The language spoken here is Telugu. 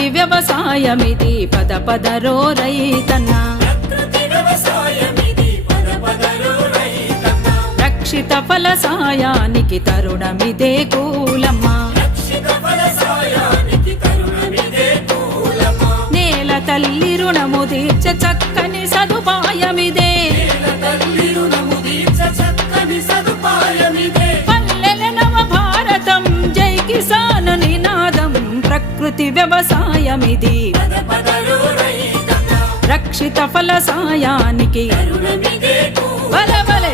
ప్రకృతి వ్యవసాయమిది పద పదరో రైతన్నా, రక్షిత ఫల సాయానికి తరుణమిదే కూలమ్మా, నేల తల్లి రుణము తీర్చ చక్కని సదుపాయమిదే, పల్లెల నవ భారతం జై కిసాన్ నినాదం ప్రకృతి వ్యవసాయమిది రక్షిత ఫల సాయానికి బలే బలే